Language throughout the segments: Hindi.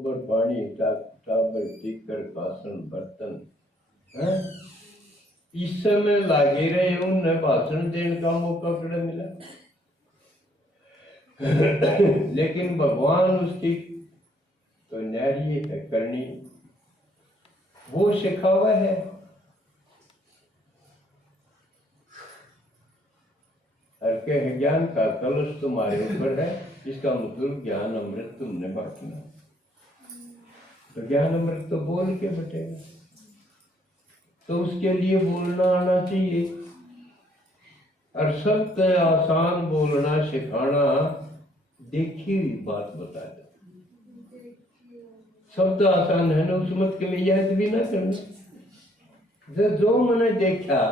गोबर पानी टाबर टीकर भाषण बर्तन है। इस समय लागे रहे उन्हें भाषण देने का मौका कड़ा मिला। लेकिन भगवान उसकी तो न्यारी है करनी, वो सिखावा है। हर के ज्ञान का कलश तुम्हारे ऊपर है, इसका मतलब ज्ञान अमृत तुमने बांटना। तो ज्ञान अमृत तो बोल के बटेगा, तो उसके लिए बोलना आना चाहिए। और सबसे आसान बोलना सिखाना देखी हुई बात बता दो। शब्द आसान है ना, उस मत के में याद भी ना करना। जो मैंने देखा,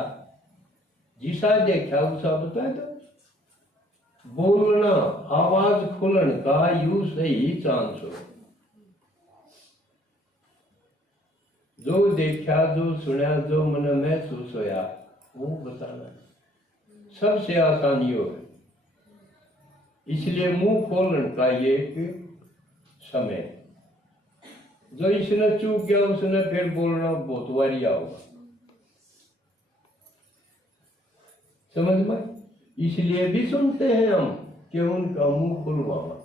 जिसा देखा उसा बता दो। बोलना आवाज खुलन का यू सही चांस हो। जो देखा, जो सुना, जो मन महसूस होया वो बताना सबसे आसानी हो। इसलिए मुंह खोलन का ये एक समय, जो इसने चूक गया उसने फिर बोलना बहुत वारी आओगा, समझ में। इसलिए भी सुनते हैं हम कि उनका मुंह खुलवावा।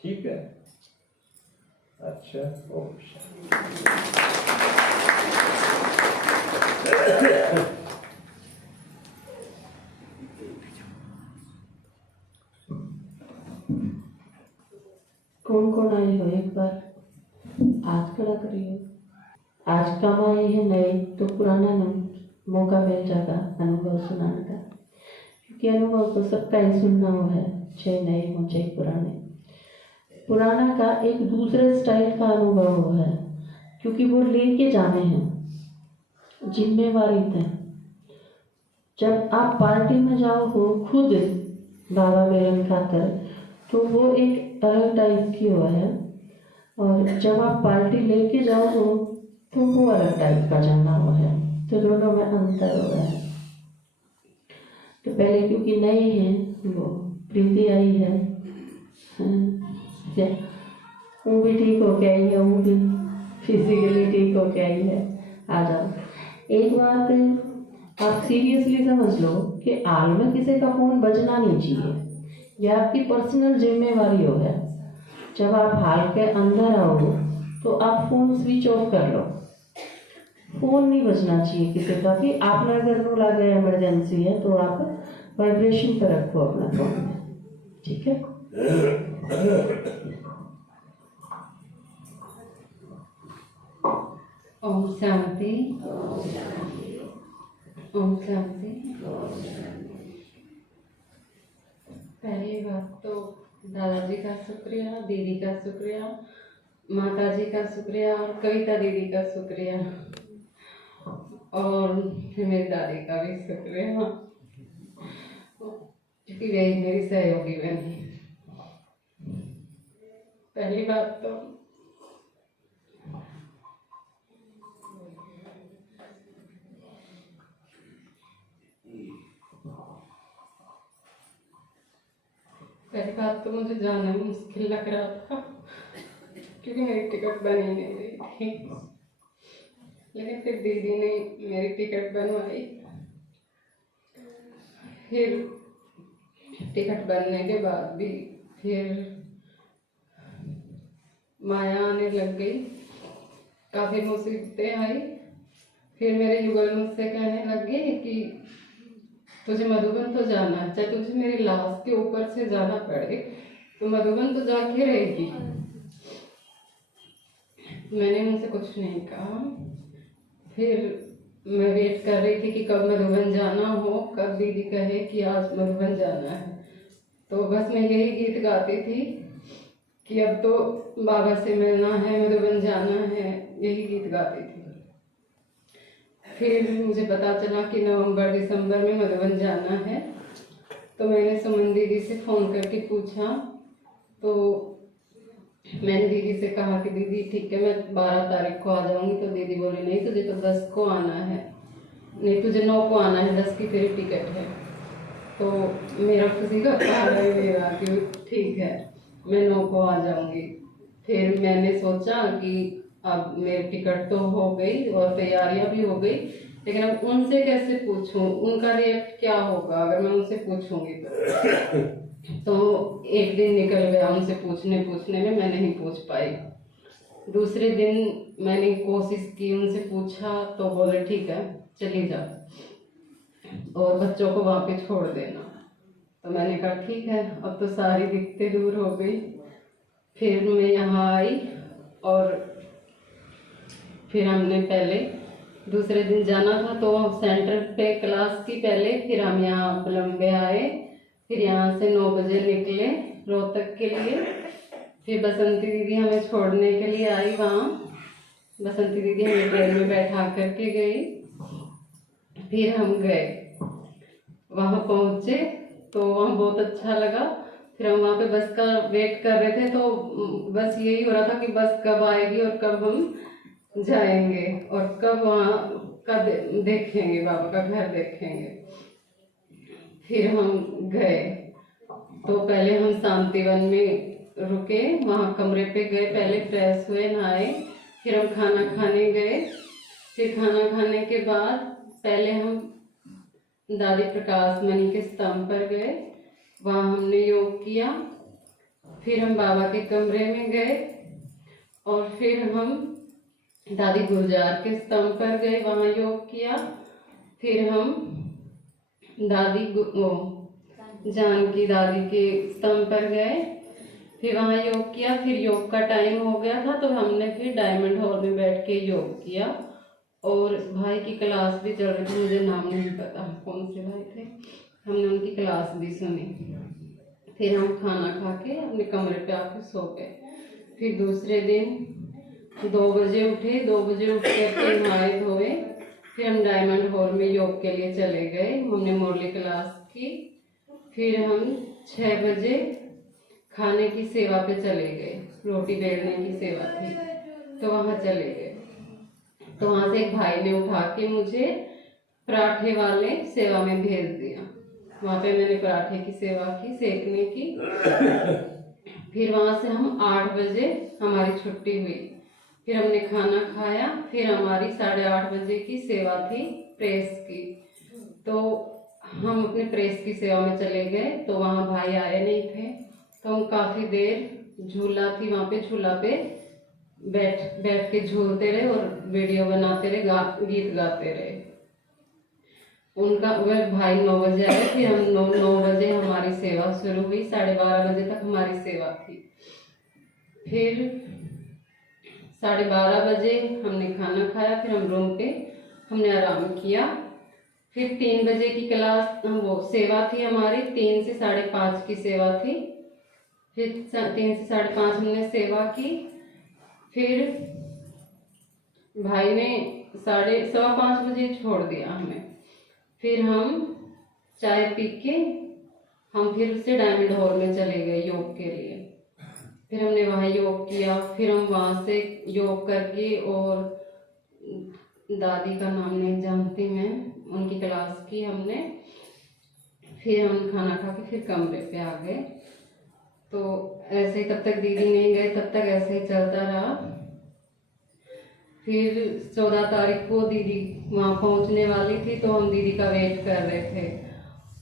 ठीक है, अच्छा। कौन कौन आई हो एक बार आज खड़ा करिए। आज कम आई है नए तो पुराना मौका मिल जाएगा अनुभव सुनाने का, क्योंकि अनुभव तो सबका ही सुनना हुआ है, चाहे नए हो चाहे पुराने। पुराना का एक दूसरे स्टाइल का अनुभव हुआ है, क्योंकि वो लेके जाने हैं, जिम्मेवारी थे। जब आप पार्टी में जाओ हो खुद बाबा बेरन खातर, तो वो एक अलग टाइप की हुआ है, और जब आप पार्टी लेके जाओ हो तो वो अलग टाइप का जाना हुआ है। तो दोनों में अंतर हो रहा है। तो पहले क्योंकि नए हैं, वो प्रीति आई है, वो भी ठीक हो के आई है, वो भी फिजिकली ठीक हो के आई है। आ जाओ। एक बात आप सीरियसली समझ लो कि आल में किसी का फोन बजना नहीं चाहिए, यह आपकी पर्सनल जिम्मेवारी हो है। जब आप हाल के अंदर आओ तो आप फोन स्विच ऑफ कर लो। फोन नहीं बजना चाहिए किसी का भी। आपने अगर नो लगे इमरजेंसी है तो आप वाइब्रेशन पर रखो अपना फोन, ठीक है। ओम शांति, ओम शांति। पहली बात तो दादाजी का शुक्रिया, दीदी का शुक्रिया, माताजी का शुक्रिया और कविता दीदी का शुक्रिया, और मेरी दादी का भी शुक्रिया, क्योंकि वे मेरी सहयोगी बनी। पहली बात तो मुझे जाना मुश्किल लग रहा था, क्योंकि मेरी टिकट बन ही नहीं रही थी। लेकिन फिर दीदी ने मेरी टिकट बनवाई। फिर टिकट बनने के बाद भी फिर माया आने लग गई, काफ़ी मुसीबतें आई। फिर मेरे युगल मुझसे कहने लगे कि तुझे मधुबन तो जाना है, चाहे तुझे मेरी लाश के ऊपर से जाना पड़े तो मधुबन तो जाके रहेगी। मैंने उनसे कुछ नहीं कहा। फिर मैं वेट कर रही थी कि कब मधुबन जाना हो, कब दीदी कहे कि आज मधुबन जाना है। तो बस मैं यही गीत गाती थी कि अब तो बाबा से मिलना है, मधुबन जाना है, यही गीत गाती थी। फिर मुझे पता चला कि नवंबर दिसंबर में मधुबन जाना है, तो मैंने सुमन दीदी से फ़ोन करके पूछा। तो मैंने दीदी से कहा कि दीदी ठीक है, मैं 12 तारीख को आ जाऊंगी। तो दीदी बोली नहीं, तुझे तो 10 को आना है, नहीं तुझे 9 को आना है, 10 की तेरी टिकट है। तो मेरा किसी का सहारा ही नहीं रहा कि ठीक है मैं 9 को आ जाऊंगी। फिर मैंने सोचा कि अब मेरी टिकट तो हो गई और तैयारियां भी हो गई, लेकिन अब उनसे कैसे पूछूं, उनका रिएक्ट क्या होगा अगर मैं उनसे पूछूंगी तो एक दिन निकल गया उनसे पूछने में, मैं नहीं पूछ पाई। दूसरे दिन मैंने कोशिश की, उनसे पूछा तो बोले ठीक है चली जाओ और बच्चों को वहाँ पे छोड़ देना। तो मैंने कहा ठीक है, अब तो सारी दिक्कतें दूर हो गई। फिर मैं यहाँ आई और फिर हमने पहले दूसरे दिन जाना था तो सेंटर पे क्लास की पहले, फिर हम यहाँ कोलंबे आए, फिर यहाँ से 9 बजे निकले रोहतक के लिए। फिर बसंती दीदी हमें छोड़ने के लिए आई वहाँ, बसंती दीदी हमें ट्रेन में बैठा करके गई। फिर हम गए, वहाँ पहुँचे तो वहाँ बहुत अच्छा लगा। फिर हम वहाँ पे बस का वेट कर रहे थे तो बस यही हो रहा था कि बस कब आएगी और कब हम जाएंगे और कब वहाँ का देखेंगे, बाबा का घर देखेंगे। फिर हम गए तो पहले हम शांतिवन में रुके, वहाँ कमरे पे गए, पहले फ्रेश हुए, नहाए, फिर हम खाना खाने गए। फिर खाना खाने के बाद पहले हम दादी प्रकाश मणि के स्तंभ पर गए, वहाँ हमने योग किया। फिर हम बाबा के कमरे में गए और फिर हम दादी गुलजार के स्तंभ पर गए, वहाँ योग किया। फिर हम जानकी दादी के स्तंभ पर गए, फिर वहाँ योग किया। फिर योग का टाइम हो गया था तो हमने फिर डायमंड हॉल में बैठ के योग किया और भाई की क्लास भी चल रही थी, मुझे नाम नहीं पता कौन से भाई थे, हमने उनकी क्लास भी सुनी। फिर हम खाना खा के अपने कमरे पे आके सो गए। फिर दूसरे दिन 2 बजे उठे, 2 बजे उठ करके नहाए धोए, फिर हम डायमंड हॉल में योग के लिए चले गए, हमने मुरली क्लास की। फिर हम 6 बजे खाने की सेवा पे चले गए, रोटी बेलने की सेवा थी तो वहाँ चले गए। तो वहाँ से एक भाई ने उठा के मुझे पराठे वाले सेवा में भेज दिया, वहाँ पे मैंने पराठे की सेवा की, सेकने की। फिर वहाँ से हम 8 बजे हमारी छुट्टी हुई, फिर हमने खाना खाया। फिर हमारी 8:30 बजे की सेवा थी प्रेस की, तो हम अपने प्रेस की सेवा में चले गए। तो वहाँ भाई आए नहीं थे तो हम काफ़ी देर, झूला थी वहाँ पे, झूला पे बैठ के झूलते रहे और वीडियो बनाते रहे, गीत गाते रहे। उनका वह भाई 9 बजे आए, फिर हम 9 बजे हमारी सेवा शुरू हुई, 12:30 बजे तक हमारी सेवा थी। फिर 12:30 बजे हमने खाना खाया, फिर हम रूम पे हमने आराम किया। फिर 3 बजे की क्लास वो सेवा थी हमारी, 3 से 5:30 की सेवा थी। फिर 3 से 5:30 हमने सेवा की। फिर भाई ने 4:15 बजे छोड़ दिया हमें। फिर हम चाय पी के हम फिर से डायमंड हॉल में चले गए योग के लिए। फिर हमने वहाँ योग किया, फिर हम वहाँ से योग करके, और दादी का नाम नहीं जानती मैं, उनकी क्लास की हमने। फिर हम खाना खा के फिर कमरे पे आ गए। तो ऐसे ही तब तक दीदी नहीं गए, तब तक ऐसे ही चलता रहा। फिर 14 तारीख को दीदी वहाँ पहुँचने वाली थी तो हम दीदी का वेट कर रहे थे।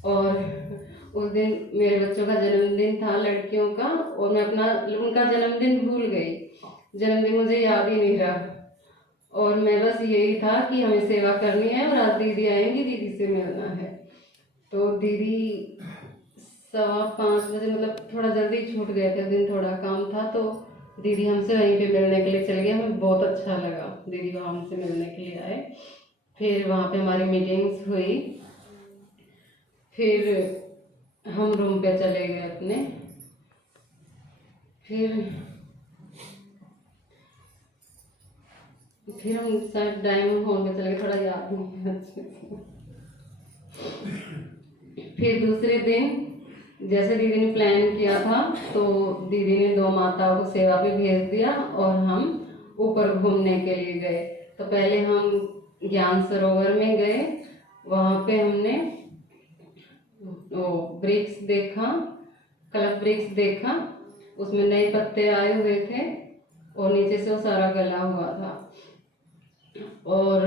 और उस दिन मेरे बच्चों का जन्मदिन था, लड़कियों का, और मैं उनका जन्मदिन भूल गई, जन्मदिन मुझे याद ही नहीं रहा। और मैं बस यही था कि हमें सेवा करनी है और आज दीदी आएंगी, दीदी से मिलना है। तो दीदी 5:15 बजे, मतलब थोड़ा जल्दी छूट गए थे, दिन थोड़ा काम था, तो दीदी हमसे वहीं पे मिलने के लिए चले गए। हमें बहुत अच्छा लगा, दीदी वहाँ हमसे मिलने के लिए आए। फिर वहाँ पे हमारी मीटिंग्स हुई, फिर हम रूम पे चले गए अपने। फिर हम शायद डायमंड हॉल में चले गए, थोड़ा याद नहीं है अच्छे से। फिर दूसरे दिन जैसे दीदी ने प्लान किया था तो दीदी ने 2 माताओं को सेवा पे भेज दिया और हम ऊपर घूमने के लिए गए। तो पहले हम ज्ञान सरोवर में गए, वहाँ पे हमने वो वृक्ष देखा, कल्प वृक्ष देखा, उसमें नए पत्ते आए हुए थे और नीचे से वो सारा गला हुआ था। और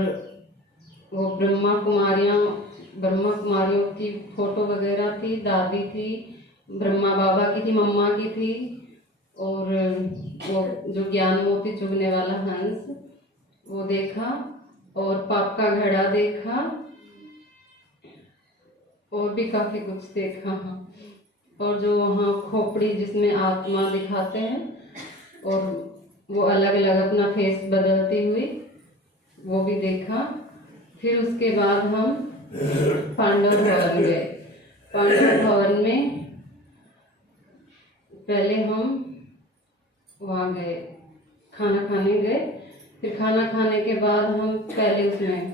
वो ब्रह्मा कुमारियों की फोटो वगैरह थी, दादी थी, ब्रह्मा बाबा की थी, मम्मा की थी, और वो जो ज्ञान मोती चुगने वाला हंस वो देखा, और पाप का घड़ा देखा, और भी काफी कुछ देखा। हाँ, और जो वहाँ खोपड़ी जिसमें आत्मा दिखाते हैं और वो अलग अलग अपना फेस बदलती हुई, वो भी देखा। फिर उसके बाद हम पांडव भवन गए। पांडव भवन में पहले हम वहाँ गए, खाना खाने गए। फिर खाना खाने के बाद हम पहले उसमें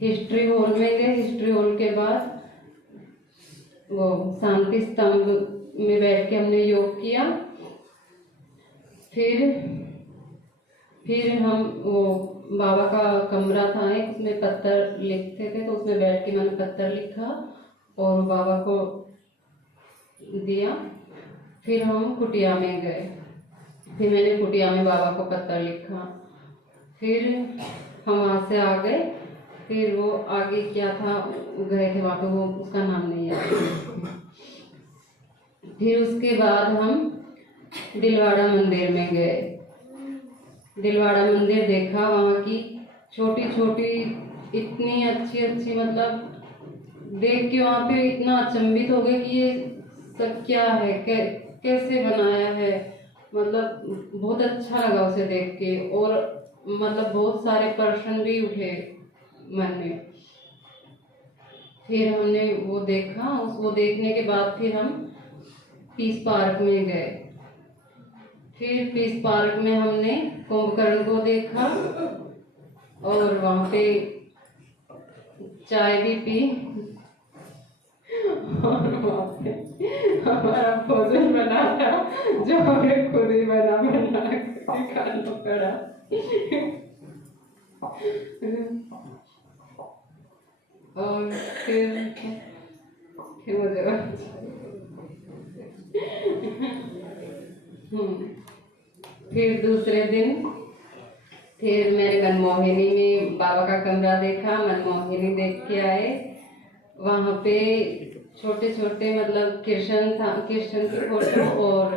हिस्ट्री हॉल में गए। हिस्ट्री हॉल के बाद वो शांति स्तंभ में बैठ के हमने योग किया। फिर हम वो बाबा का कमरा था एक, उसमें पत्थर लिखते थे, तो उसमें बैठ के मैंने पत्थर लिखा और बाबा को दिया। फिर हम कुटिया में गए, फिर मैंने कुटिया में बाबा को पत्थर लिखा। फिर हम वहाँ से आ गए। फिर वो आगे क्या था गए थे वहाँ पे, वो उसका नाम नहीं याद। फिर उसके बाद हम दिलवाड़ा मंदिर में गए। दिलवाड़ा मंदिर देखा, वहाँ की छोटी छोटी इतनी अच्छी अच्छी, मतलब देख के वहाँ पे इतना अचंभित हो गए कि ये सब क्या है, कैसे बनाया है। मतलब बहुत अच्छा लगा उसे देख के, और मतलब बहुत सारे प्रश्न भी उठे मन में। फिर हमने वो देखा, उसको देखने के बाद फिर हम पीस पार्क में गए। फिर पीस पार्क में हमने कुंभकर्ण को देखा और वहाँ पे चाय भी पी, और वहाँ पे हमारा भोजन बना था जो हमें खुद ही बना के खाना पड़ा। और फिर मुझे फिर दूसरे दिन फिर मैंने मनमोहिनी में बाबा का कमरा देखा, मनमोहिनी देख के आए। वहाँ पे छोटे छोटे मतलब कृष्ण की फोटो, और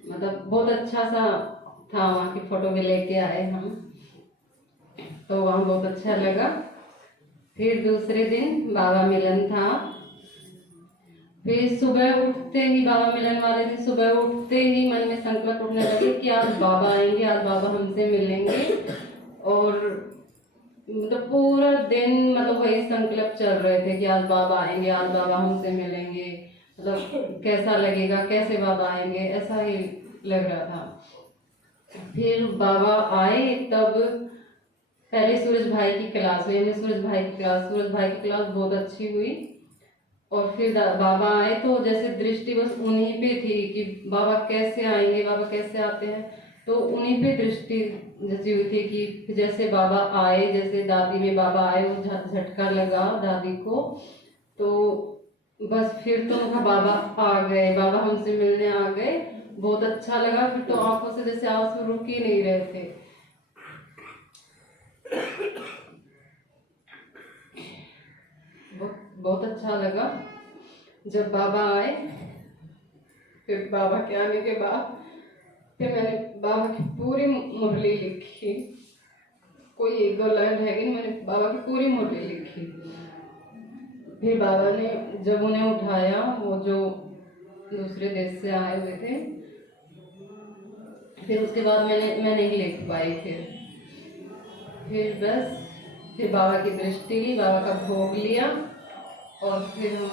मतलब बहुत अच्छा सा था, वहाँ की फोटो भी लेके आए हम, तो वहाँ बहुत अच्छा लगा। फिर दूसरे दिन बाबा मिलन था। फिर सुबह उठते ही बाबा मिलन वाले थे, सुबह उठते ही मन में संकल्प उठने लगे कि आज बाबा आएंगे, आज बाबा हमसे मिलेंगे। और मतलब पूरा दिन मतलब वही संकल्प चल रहे थे कि आज बाबा आएंगे, आज बाबा हमसे मिलेंगे, मतलब कैसा लगेगा, कैसे बाबा आएंगे, ऐसा ही लग रहा था। फिर बाबा आए, तब पहले सूरज भाई की क्लास हुई, हमने सूरज भाई की क्लास बहुत अच्छी हुई। और फिर बाबा आए तो जैसे दृष्टि बस उन्हीं पे थी कि बाबा कैसे आएंगे, बाबा कैसे आते हैं, तो उन्हीं पे दृष्टि जैसी हुई थी कि जैसे बाबा आए, जैसे दादी में बाबा आए, वो झटका लगा दादी को, तो बस फिर तो उनका बाबा आ गए, बाबा हमसे मिलने आ गए, बहुत अच्छा लगा। फिर तो आंखों से जैसे आंसू रुक ही नहीं रहे थे। बहुत अच्छा लगा जब बाबा आए। फिर बाबा के आने के बाद फिर मैंने बाबा की पूरी मुरली लिखी, कोई एक दो लाइन रह गई, मैंने बाबा की पूरी मुरली लिखी। फिर बाबा ने जब उन्हें उठाया, वो जो दूसरे देश से आए हुए थे, फिर उसके बाद मैं नहीं लिख पाई। फिर बस फिर बाबा की दृष्टि ली, बाबा का भोग लिया और फिर हम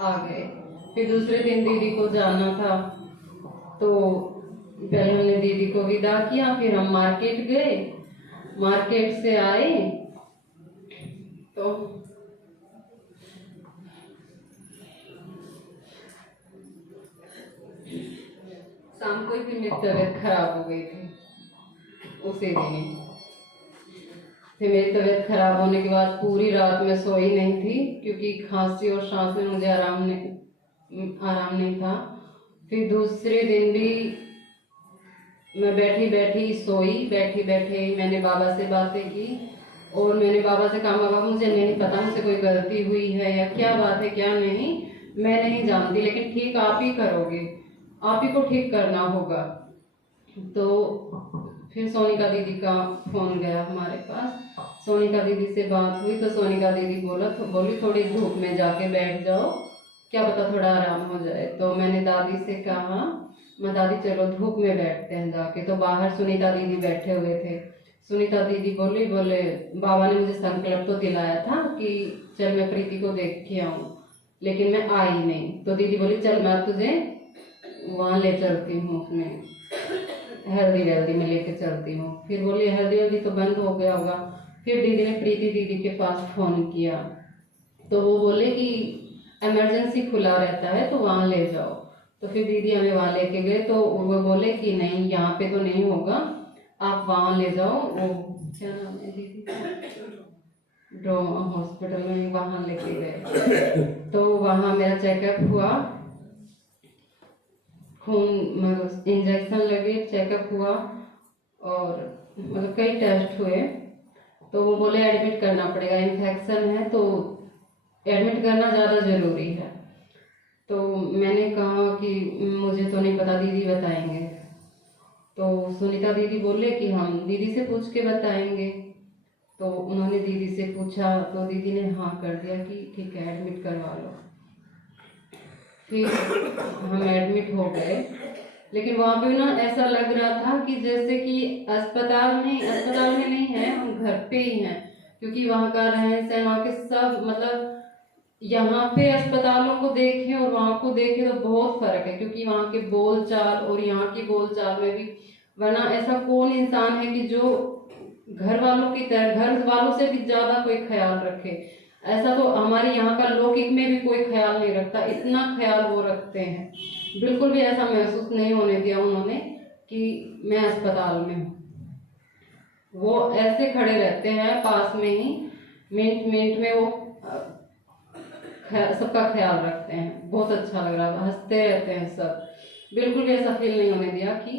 आ गए। फिर दूसरे दिन दीदी को जाना था, तो पहले हमने दीदी को विदा किया, फिर हम मार्केट गए। मार्केट से आए तो शाम को ही फिर मेरी तबीयत खराब हो गई थी उसी दिन। फिर मेरी तबीयत खराब होने के बाद पूरी रात में सोई नहीं थी, क्योंकि खांसी और सांस में मुझे आराम नहीं था। फिर दूसरे दिन भी मैं बैठी बैठी मैंने बाबा से बातें की, और मैंने बाबा से कहा बाबा मुझे नहीं पता, मुझसे कोई गलती हुई है या क्या बात है क्या नहीं, मैं नहीं जानती, लेकिन ठीक आप ही करोगे, आप ही को ठीक करना होगा। तो फिर सोनिका दीदी का फोन गया हमारे पास, सोनिका दीदी से बात हुई तो सोनिका दीदी बोली थोड़ी धूप में जाके बैठ जाओ, क्या पता थोड़ा आराम हो जाए। तो मैंने दादी से कहा मैं दादी चलो धूप में बैठते हैं जाके। तो बाहर सुनीता दीदी बैठे हुए थे। सुनीता दीदी बोले बाबा ने मुझे संकल्प तो दिलाया था कि चल मैं प्रीति को देख के आऊँ, लेकिन मैं आई नहीं। तो दीदी बोली चल मैं तुझे वहाँ ले चलती हूँ, उसमें हल्दी में लेके चलती हूँ। फिर बोली हल्दी तो बंद हो गया होगा। फिर दीदी ने प्रीति दीदी के पास फोन किया तो वो बोले कि इमरजेंसी खुला रहता है तो वहाँ ले जाओ। तो फिर दीदी हमें वहाँ लेके गए तो वो बोले कि नहीं यहाँ पे तो नहीं होगा, आप वहाँ ले जाओ, वो क्या नाम है दीदी, ड्रोमा हॉस्पिटल में, वहाँ लेके गए। तो वहाँ मेरा चेकअप हुआ, खून मतलब इंजेक्शन लगे, चेकअप हुआ और मतलब कई टेस्ट हुए। तो वो बोले एडमिट करना पड़ेगा, इन्फेक्शन है तो एडमिट करना ज़्यादा ज़रूरी है। तो मैंने कहा कि मुझे तो नहीं पता, दीदी बताएंगे। तो सुनीता दीदी बोले कि हम दीदी से पूछ के बताएंगे। तो उन्होंने दीदी से पूछा तो दीदी ने हाँ कर दिया कि ठीक है एडमिट करवा लो। फिर हम एडमिट हो गए, लेकिन वहाँ पे ना ऐसा लग रहा था कि जैसे कि अस्पताल में नहीं है, हम घर पे ही हैं, क्योंकि वहाँ का रहन सहन, वहाँ के सब मतलब यहाँ पे अस्पतालों को देखें और वहाँ को देखें तो बहुत फर्क है, क्योंकि वहाँ के बोलचाल और यहाँ की बोलचाल में भी, वरना ऐसा कौन इंसान है कि जो घर वालों से भी ज्यादा कोई ख्याल रखे। ऐसा तो हमारे यहाँ का लौकिक में भी कोई ख्याल नहीं रखता, इतना ख्याल वो रखते हैं। बिल्कुल भी ऐसा महसूस नहीं होने दिया उन्होंने कि मैं अस्पताल में हूँ। वो ऐसे खड़े रहते हैं पास में ही, मिनट में वो सबका ख्याल रखते हैं। बहुत अच्छा लग रहा था, हंसते रहते हैं सब, बिल्कुल भी ऐसा फील नहीं होने दिया कि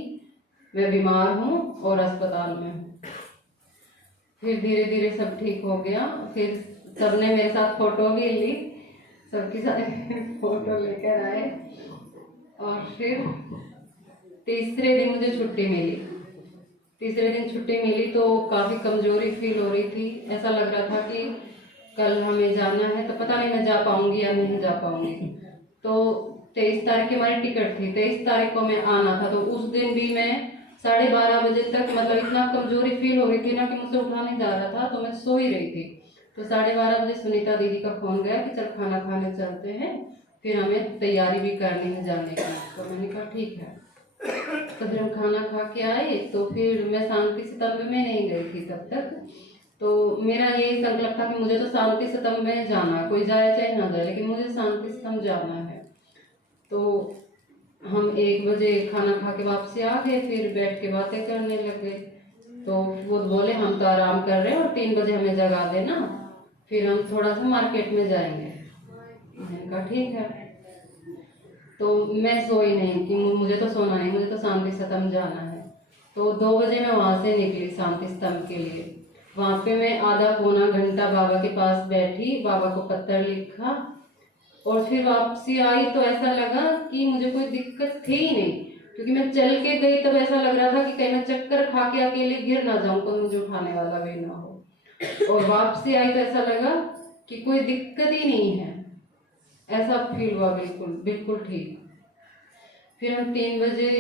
मैं बीमार हूँ और अस्पताल में हूँ। फिर धीरे धीरे सब ठीक हो गया। फिर सबने मेरे साथ फोटो भी ली, सबके साथ फोटो लेकर आए। और फिर तीसरे दिन मुझे छुट्टी मिली तो काफ़ी कमजोरी फील हो रही थी। ऐसा लग रहा था कि कल हमें जाना है तो पता नहीं मैं जा पाऊंगी या नहीं जा पाऊंगी। तो 23 तारीख की हमारी टिकट थी, 23 तारीख को मैं आना था। तो उस दिन भी मैं 12:30 बजे तक मतलब इतना कमजोरी फील हो रही थी ना कि मुझसे उठा नहीं जा रहा था, तो मैं सो ही रही थी। तो 12:30 बजे सुनीता दीदी का फोन गया कि चल खाना खाने चलते हैं, फिर हमें तैयारी भी करनी है जाने की। तो मैंने कहा ठीक है। तो फिर हम खाना खा के आए। तो फिर मैं शांति स्तंभ में नहीं गई थी तब तक। तो मेरा यही संकल्प था कि मुझे तो शांति स्तंभ में जाना है, कोई जाए चाहे ना जाए, लेकिन मुझे शांति स्तंभ जाना है। तो हम 1 बजे खाना खा के वापसी आ गए, फिर बैठ के बातें करने लग गए। तो वो बोले हम तो आराम कर रहे हैं और 3 बजे हमें जगा देना, फिर हम थोड़ा सा मार्केट में जाएंगे। मैंने कहा ठीक है। तो मैं सोई नहीं कि मुझे तो सोना नहीं, मुझे तो शांति स्तंभ जाना है। तो 2 बजे मैं वहाँ से निकली शांति स्तंभ के लिए। वहाँ पे मैं आधा पौना घंटा बाबा के पास बैठी, बाबा को पत्र लिखा और फिर वापसी आई। तो ऐसा लगा कि मुझे कोई दिक्कत थी ही नहीं, क्योंकि मैं चल के गई तब ऐसा लग रहा था कि कहीं मैं चक्कर खा के अकेले गिर ना जाऊं, कोई मुझे उठाने वाला भी ना हो। और वापसी आई तो ऐसा लगा कि कोई दिक्कत ही नहीं है, ऐसा फील हुआ, बिल्कुल ठीक। फिर हम 3 बजे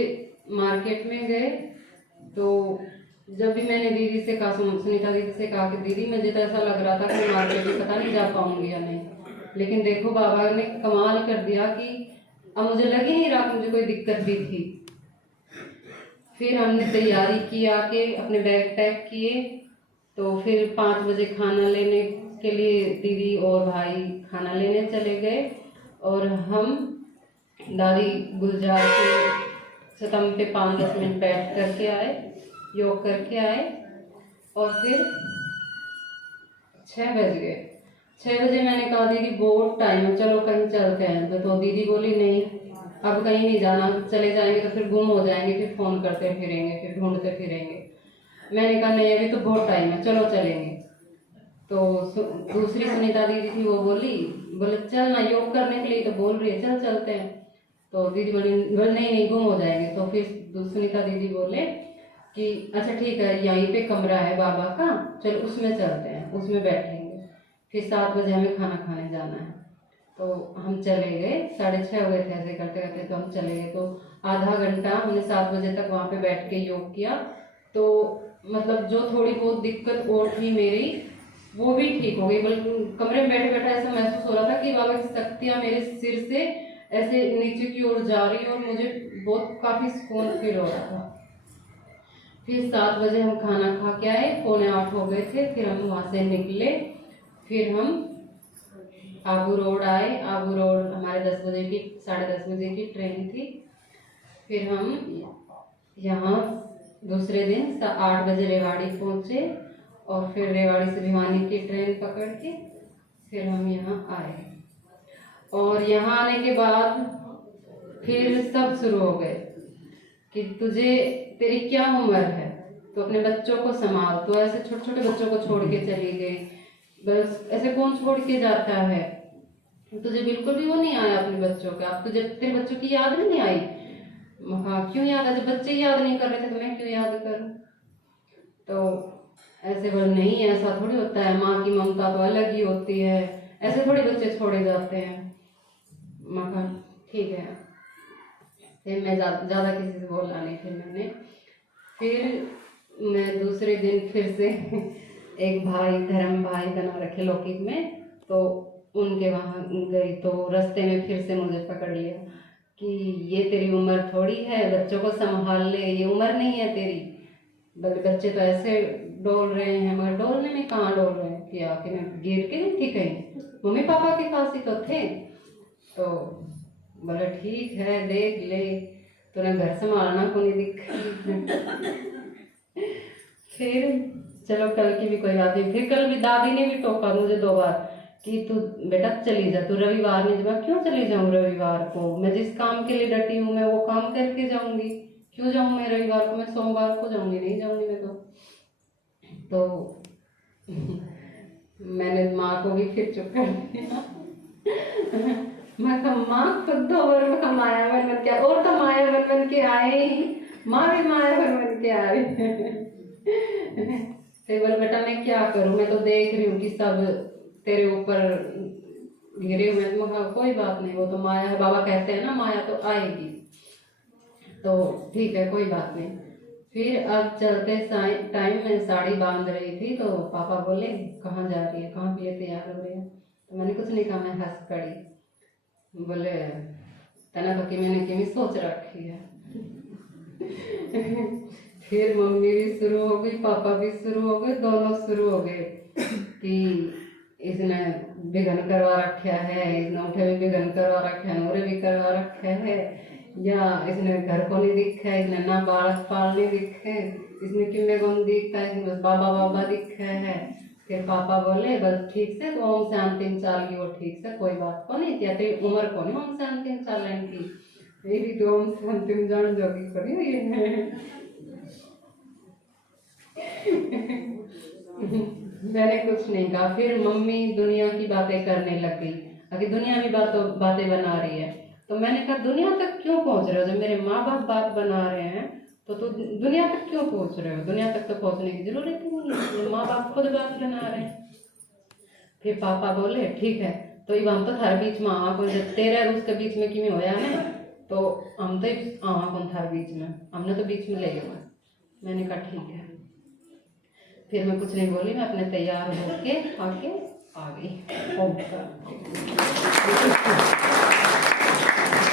मार्केट में गए। तो जब भी मैंने दीदी से कहा, सुनीता दीदी से कहा कि दीदी मुझे तो ऐसा लग रहा था कि मार्केट में पता नहीं जा पाऊंगी या नहीं, लेकिन देखो बाबा ने कमाल कर दिया कि अब मुझे लग ही नहीं रहा कि मुझे कोई दिक्कत भी थी। फिर हमने तैयारी की, आके अपने बैग पैक किए। तो फिर 5 बजे खाना लेने के लिए दीदी और भाई खाना लेने चले गए और हम दादी गुलजार के स्तंभ पे 5-10 मिनट बैठ करके आए, योग करके आए और फिर 6 बज गए। 6 बजे मैंने कहा दीदी बहुत टाइम है, चलो कहीं चलते हैं। तो दीदी बोली नहीं अब कहीं नहीं जाना, चले जाएंगे तो फिर गुम हो जाएंगे, फिर फोन करते फिरेंगे, फिर ढूंढते फिरेंगे। मैंने कहा नहीं अभी तो बहुत टाइम है, चलो चलेंगे। तो दूसरी सुनीता दीदी थी, वो बोले चल ना, योग करने के लिए तो बोल रही है, चल चलते हैं। तो दीदी बोली नहीं गुम हो जाएंगे। तो फिर सुनीता दीदी बोले कि अच्छा ठीक है, यहीं पे कमरा है बाबा का, चल उसमें चलते हैं, उसमें बैठेंगे। फिर 7 बजे हमें खाना खाने जाना है। तो हम चले गए, 6:30 हो गए थे ऐसे करते करते, तो हम चले गए। तो आधा घंटा हमने 7 बजे तक वहाँ पे बैठ के योग किया। तो मतलब जो थोड़ी बहुत दिक्कत और थी मेरी वो भी ठीक हो गई। बल्कि कमरे में बैठे बैठे ऐसा महसूस हो रहा था कि बाबा की शक्तियाँ मेरे सिर से ऐसे नीचे की ओर जा रही, और मुझे बहुत काफ़ी सुकून फील हो रहा था। फिर 7 बजे हम खाना खा के आए, 7:45 हो गए थे। फिर हम वहाँ से निकले, फिर हम आबू रोड आए। आबू रोड हमारे 10 बजे की 10:30 बजे की ट्रेन थी। फिर हम यहाँ दूसरे दिन 8 बजे रेवाड़ी पहुँचे, और फिर रेवाड़ी से भिवानी की ट्रेन पकड़ के फिर हम यहाँ आए। और यहाँ आने के बाद फिर सब शुरू हो गए कि तेरी क्या उम्र है, तो अपने बच्चों को संभाल। तो ऐसे छोटे छोटे बच्चों को छोड़ के चली गई, बस ऐसे कौन छोड़ के जाता है, तुझे बिल्कुल भी वो नहीं आया अपने बच्चों का। अब तुझे तेरे बच्चों की याद नहीं आई? हाँ क्यों याद है, जब बच्चे याद नहीं कर रहे थे तो मैं क्यों याद करूं। तो ऐसे बोल नहीं, ऐसा थोड़ी होता है, माँ की ममता तो अलग ही होती है, ऐसे थोड़ी बच्चे छोड़े जाते हैं। माँ कहा ठीक है। फिर मैं ज़्यादा किसी से बोला नहीं। फिर मैं दूसरे दिन फिर से एक भाई धर्म भाई बना रखे लौकिक में, तो उनके वहाँ गई। तो रास्ते में फिर से मुझे पकड़ लिया कि ये तेरी उम्र थोड़ी है, बच्चों को संभाल ले, ये उम्र नहीं है तेरी। बच्चे तो ऐसे डोल रहे हैं, मगर डोलने में कहाँ डोल रहे हैं, क्या कि मैं गिर के नहीं थी कहीं, मम्मी पापा के पास ही तो थे। तो बोले ठीक है देख ले, तूने घर संभालना को नहीं दिख। फिर चलो कल की भी कोई बात नहीं। फिर कल भी दादी ने भी टोका मुझे 2 बार कि तू बेटा चली जा, तू रविवार नहीं जा। क्यों चली जाऊँ रविवार को, मैं जिस काम के लिए डटी हूँ मैं वो काम करके जाऊंगी, क्यों जाऊँ मैं रविवार को, मैं सोमवार को जाऊंगी, नहीं जाऊंगी मैं। तो मैंने माँ को भी फिर चुप कर दिया। मैं कहा माँ खुद 2 बार में माया बन के, और तो माया बन के आए ही, माँ भी माया बन के आ रही है। फिर बोले बेटा मैं क्या करूँ, मैं तो देख रही हूँ कि सब तेरे ऊपर घिरे हुए। मैं कहा कोई बात नहीं, वो तो माया है, बाबा कहते हैं ना माया तो आएगी, तो ठीक है कोई बात नहीं। फिर अब चलते टाइम में साड़ी बांध रही थी, तो पापा बोले कहाँ जा रही है, कहाँ के लिए तैयार हो रही है। तो मैंने कुछ नहीं कहा, मैं हंस पड़ी। बोले तना तो कि मैंने कि सोच रखी है। फिर मम्मी भी शुरू हो गई, पापा भी शुरू हो गए, दोनों शुरू हो गए कि इसने बिघन करवा रखा है, इसने उठे भी बिघन करवा रखा है, नूरे भी करवा रखा है, या इसने घर को नहीं दिखा है, इसने ना बालक पालने दिखे, इसने किम्मे को नहीं दिखता है, इसने बस बाबा बाबा दिखा है। फिर पापा बोले बस ठीक से तो ओम शांति चाल की, वो ठीक से कोई बात को नहीं, तेरी उम्र को नहीं ओम शांति चालन की, मेरी तो ओम शांति जान जोगी करी ये। मैंने कुछ नहीं कहा। फिर मम्मी दुनिया की बातें करने लग गई, अगर दुनिया भी बातें बना रही है। तो मैंने कहा दुनिया तक क्यों पहुंच रहे हो, जब मेरे माँ बाप बात बना रहे हैं तो दुनिया तक क्यों पहुंच रहे हो, दुनिया तक तो पहुंचने की जरूरत ही नहीं है, माँ बाप खुद बात बना रहे हैं। फिर पापा बोले ठीक है, तो ये हम तो हर बीच में आवा कौन, तेरे और उसके बीच में किमें होया है, तो हम तो आवा कौन था बीच में, हमने तो बीच में ले गया। मैंने कहा ठीक है। फिर मैं कुछ नहीं बोली, मैं अपने तैयार होके आके आ गई।